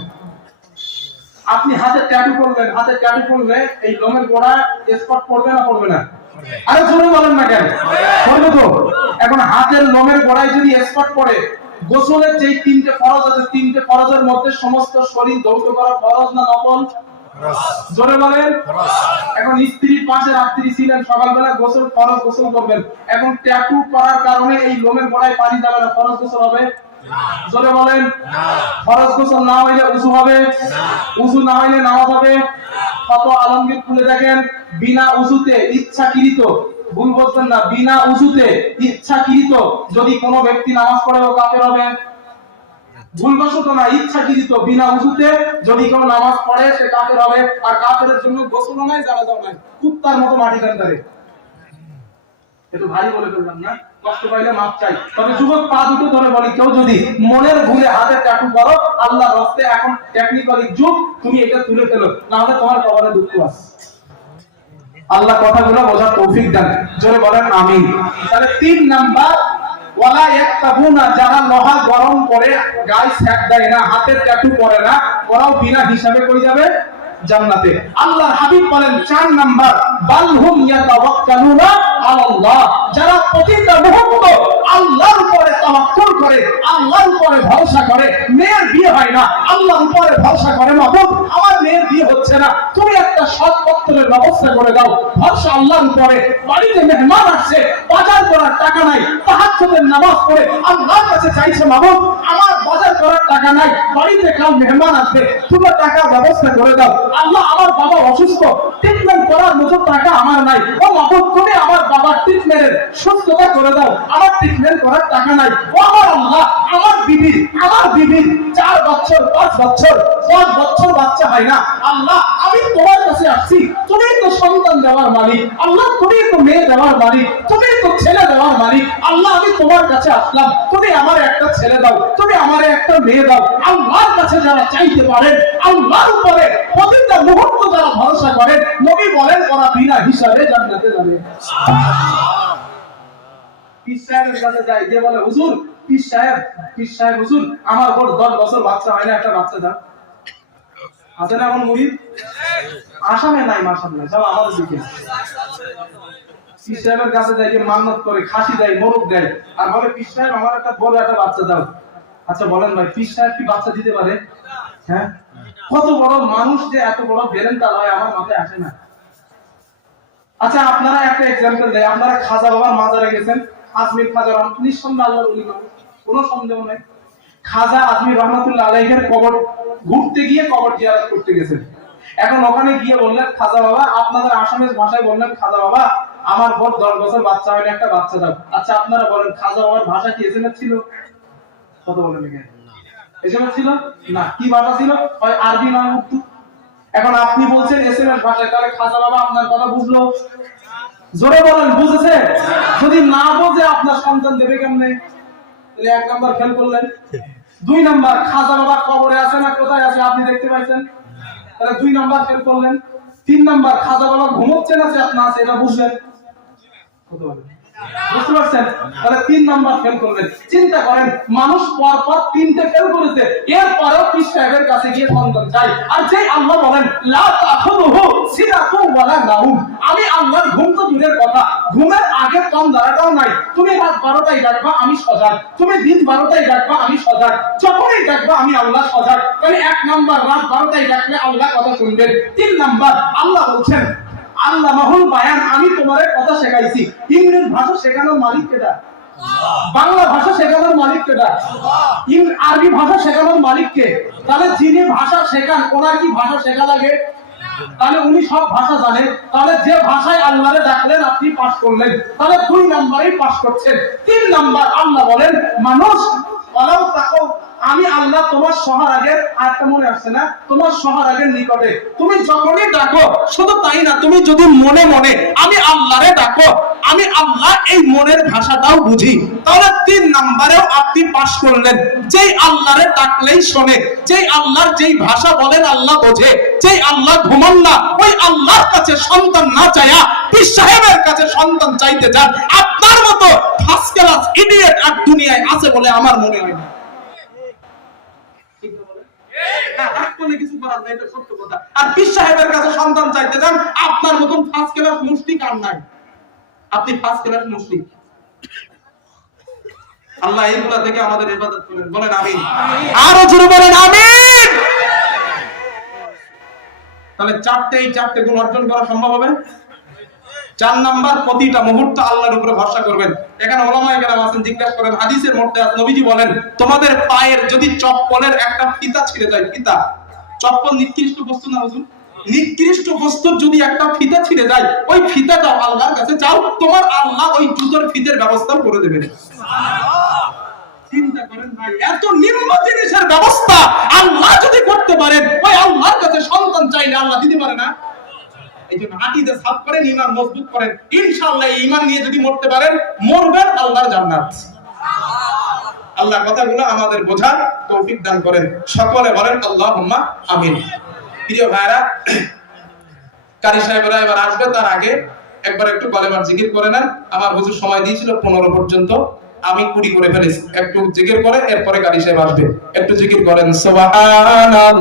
আপনি হাতে ট্যাটু করলেন, হাতে ট্যাটু করলে এই লোমের গোড়া স্পট পড়বে না পড়বে না? আরে জোরে বলেন না কেন? পড়বে তো। এখন হাতের লোমের গোড়ায় যদি স্পট পড়ে, গোসলের যে 3টে ফরজ আছে, 3টে ফরজের মধ্যে সমস্ত শরীর ধৌত করা ফরজ না নফল? জোরে বলেন। এখন স্ত্রীর পাশে রাত্রি ছিলেন, সকালবেলা গোসল ফরজ গোসল করবেন, এখন ট্যাটু করার কারণে এই লোমের গোড়ায় পানি যাবে না, ফরজ গোসল হবে? জোরে বলেন। ফরজ গোসল না হইলে উযু হবে? উযু না হইলে নামাজ হবে? কত আলমগীর খুলে দেখেন, বিনা উযুতে ইচ্ছাকৃত, ভুল বলছেন না, বিনা উযুতে ইচ্ছাকৃত যদি কোনো ব্যক্তি নামাজ পড়ে ও কাফের হবে। ভুলবশত না, ইচ্ছাকৃত বিনা উযুতে যদি কেউ নামাজ পড়ে সে কাফের হবে। আর কাফেরের জন্য গোসল নাই, জানাজাও নাই, কুত্তার মতো মাটি দেন তারে। একটু ভারী বলে ফেললাম না, কষ্ট পাইলে মাপ চাই। তবে যুবক পা দুটো ধরে বলি, কেউ যদি মনের ভুলে হাতে ট্যাটু করো, আল্লাহর রাস্তে এখন টেকনিক্যালি যুগ, তুমি এটা তুলে ফেলো, না হলে তোমার কবরে দুঃখ আছে। আল্লাহ কথাগুলো বোঝার তৌফিক দেন, জোরে বলেন আমিন। তাহলে 3 নাম্বার ওয়ালা ইয়াক্তাবুনা, যারা লোহা গরম করে গায়ে সেক দেয় না, হাতে ট্যাটু করে না, ওরাও বিনা হিসাবে কই যাবে? জান্নাতে। আল্লাহর হাবিব বলেন 4 নাম্বার বালহুম ইয়াতাওয়াক্কালুনা আলাল্লাহ, যারা প্রতিটা মুহূর্ত আল্লাহর উপরে তাওয়াক্কুল করে, আল্লাহর উপরে ভরসা করে। মেয়ের বিয়ে হয় না, আল্লাহর উপরে ভরসা করে, মাবুদ আমার মেয়ের বিয়ে হচ্ছে না, তুমি একটা সৎ পত্রের ব্যবস্থা করে দাও। ভরসা আল্লাহর উপরে। বাড়িতে মেহমান আসছে, বাজার করার টাকা নাই, তাহাজ্জুদের নামাজ পড়ে আল্লাহর কাছে চাইছে, মাবুদ আমার বাজার করার টাকা নাই, বাড়িতে কাল মেহমান আসবে, তুমি টাকা ব্যবস্থা করে দাও। আল্লাহ আমার বাবা অসুস্থ, ট্রিটমেন্ট করার মতো টাকা আমার নাই, ও মাবুদ তুমি আমার বাবার ট্রিটমেন্টের সুস্থতা করে দাও, আমার ট্রিটমেন্ট করার টাকা নাই। ও আমার আল্লাহ, আমার বিবি 4 বছর 5 বছর 10 বছর বাচ্চা হয় না। আল্লাহ আমি তোমার কাছে আসছি, তুমি তো সন্তান দেওয়ার মালিক, আল্লাহ তুমি তো মেয়ে দেওয়ার মালিক, তুমি তো ছেলে দেওয়ার মালিক। আল্লাহ আমি তোমার কাছে আসলাম, তুমি আমার একটা ছেলে দাও, তুমি আমার একটা মেয়ে দাও। আল্লাহর কাছে যারা চাইতে পারেন, আল্লাহর উপরে প্রতিটা মুহূর্ত যারা ভরসা করেন, নবী বলেন ওরা বিনা হিসাবে জান্নাতে যাবে। পীর সাহেবের কাছে যায়, যে বলে হুজুর পীর সাহেব হুজুর আমার বড় 10 বছর বাচ্চা হয় না, একটা বাচ্চা দাও। আছে না এমন মুরিদ? আসামে নাই মাশাআল্লাহ, সব আমাদের দিকে। পীর সাহেবের কাছে যায়, যে মান্নত করে খাসি দেয়, মোরগ দেয়, আর বলে পীর সাহেব আমার একটা বড় একটা বাচ্চা দাও। আচ্ছা বলেন ভাই, পীর সাহেব কি বাচ্চা দিতে পারে? হ্যাঁ, কত বড় মানুষ যে এত বড় বেরেন্টাল হয় আমার মাথায় আসে না। আচ্ছা আপনারা একটা এক্সাম্পল দেয়, আপনারা খাজা বাবার মাজারে গেছেন, আজমির খাজা নিঃসন্দেহে আল্লাহর ওলি মানুষ, কোনো সন্দেহ নাই। খাজা আজমির রহমাতুল্লাহ আলাইহির কবর ঘুরতে গিয়ে কবর জিয়ারত করতে গেছেন। এখন ওখানে গিয়ে বললেন খাজা বাবা, আপনাদের আসামের ভাষায় বললেন খাজা বাবা আমার বড় 10 বছর বাচ্চা হয় না, একটা বাচ্চা দাও। আচ্ছা আপনারা বলেন খাজা বাবার ভাষা কি এসএমএস ছিল? কত বলেন এখানে? এসএমএস ছিল না, কি ভাষা ছিল? হয় আরবি না উর্দু। এখন আপনি বলছেন এসএমএস ভাষায়, তাহলে খাজা বাবা আপনার কথা বুঝলো? জোরে বলেন বুঝেছে? যদি না বোঝে আপনার সন্তান দেবে কেমনে? তাহলে 1 নাম্বার ফেল করলেন। 2 নাম্বার, খাজা বাবা কবরে আছে না কোথায় আছে আপনি দেখতে পাইছেন, তাহলে 2 নাম্বার ফেল করলেন। 3 নাম্বার, খাজা বাবা ঘুমোচ্ছে না চেতনা আছে, এটা বুঝলেন? কত বলেন? বুঝতে পারছেন? তাহলে 3 নাম্বার ফেল করলেন। চিন্তা করেন, মানুষ পর পর 3টে ফেল করেছে, এরপরেও পীর সাহেবের কাছে গিয়ে সন্তান চাই। আর যেই আল্লাহ বলেন লা তাখুযুহু সিনাতুন ওয়ালা নাউম, আমি আল্লাহর ঘুম তো দূরের কথা, ঘুমের আগে কম দাঁড়াটাও নাই। তুমি রাত 12টায় ডাকবা আমি সজাগ, তুমি দিন 12টায় ডাকবা আমি সজাগ, যখনই ডাকবা আমি আল্লাহ সজাগ। তাহলে 1 নাম্বার, রাত 12টায় ডাকলে আল্লাহ কথা শুনবেন। 3 নাম্বার, আল্লাহ বলছেন আল্লাহ মাহুল বায়ান, আমি তোমারে কথা শেখাইছি। ইংরেজি ভাষা শেখানোর মালিক কেডা? বাংলা ভাষা শেখানোর মালিক কেডা? আরবি ভাষা শেখানোর মালিক কে? তাহলে যিনি ভাষা শেখান ওনার কি ভাষা শেখা লাগে? তাহলে উনি সব ভাষা জানেন। তাহলে যে ভাষায় আল্লাহরে ডাকলেন আপনি পাস করলেন, তাহলে 2 নাম্বারেই পাস করছেন। 3 নাম্বার, আল্লাহ বলেন মানুষ ওয়ালাউ তাকু, আমি আল্লাহ তোমার সহার আগের, আরেকটা মনে আসছে না, তোমার সহার আগের নিকটে। তুমি যখনই ডাকো, শুধু তাই না, তুমি যদি মনে মনে আমি আল্লাহরে ডাকো, আমি আল্লাহ এই মনের ভাষাটাও বুঝি, তাহলে 3 নাম্বারেও আপনি পাস করলেন। যেই আল্লাহরে ডাকলেই শোনে, যেই আল্লাহর যেই ভাষা বলেন আল্লাহ বোঝে, যেই আল্লাহ ঘুমান না, ওই আল্লাহর কাছে সন্তান না চায়া পীর সাহেবের কাছে সন্তান চাইতে যান, আপনার মতো ফার্স্ট ক্লাস ইডিয়েট আর দুনিয়ায় আছে বলে আমার মনে হয় না। কিছু করার নাই, এটা সত্য কথা। আর পীর সাহেবের কাছে সন্তান চাইতে যান, আপনার মতন ফার্স্ট ক্লাস মুশরিক আর নাই, আপনি ফার্স্ট ক্লাস মুশরিক। আল্লাহ এইগুলা থেকে আমাদের ইবাদত করেন, বলেন আমিন। আরো জোরে বলেন আমিন। তাহলে 4টে গুণ অর্জন করা সম্ভব হবে। 4 নাম্বার, প্রতিটা মুহূর্ত আল্লাহর উপরে ভরসা করবেন। এখানে ওলামায়ে কেরাম আছেন, জিজ্ঞাসা করেন হাদিসের মধ্যে নবীজি বলেন তোমাদের পায়ের যদি চপ্পলের একটা ফিতা ছিঁড়ে যায়, ফিতা, চপ্পল নিকৃষ্ট বস্তু না হুজুর, নিকৃষ্ট বস্তুর যদি একটা ফিতা ছিঁড়ে যায়, ওই ফিতাটা আল্লাহর কাছে চাও, তোমার আল্লাহ ওই জুতোর ফিতের ব্যবস্থা করে দেবেন। সুবহানাল্লাহ। চিন্তা করেন ভাই, এত নিম্ন জিনিসের ব্যবস্থা আল্লাহ যদি করতে পারেন, ওই আল্লাহর কাছে সন্তান চাইলে আল্লাহ দিতে পারে না? এইজন্য আকীদা সাফ করেন, ঈমান মজবুত করেন, ইনশাআল্লাহ এই ঈমান নিয়ে যদি মরতে পারেন, মরবেন আল্লাহর জান্নাত। আল্লাহ কথাগুলো আমাদের বোঝার তৌফিক দান করেন, সকলে বলেন আল্লাহুম্মা আমিন। প্রিয় ভাইরা, কারি সাহেবরা এবার আসবে, তার আগে একবার একটু কলেমার জিকির করে নেন। আমার হুজুর সময় দিয়েছিল 15 পর্যন্ত, আমি 20 করে ফেলেছি। একটু জিকির করে এরপরে কারি সাহেব আসবে, একটু জিকির করেন সুবহানাল্লাহ।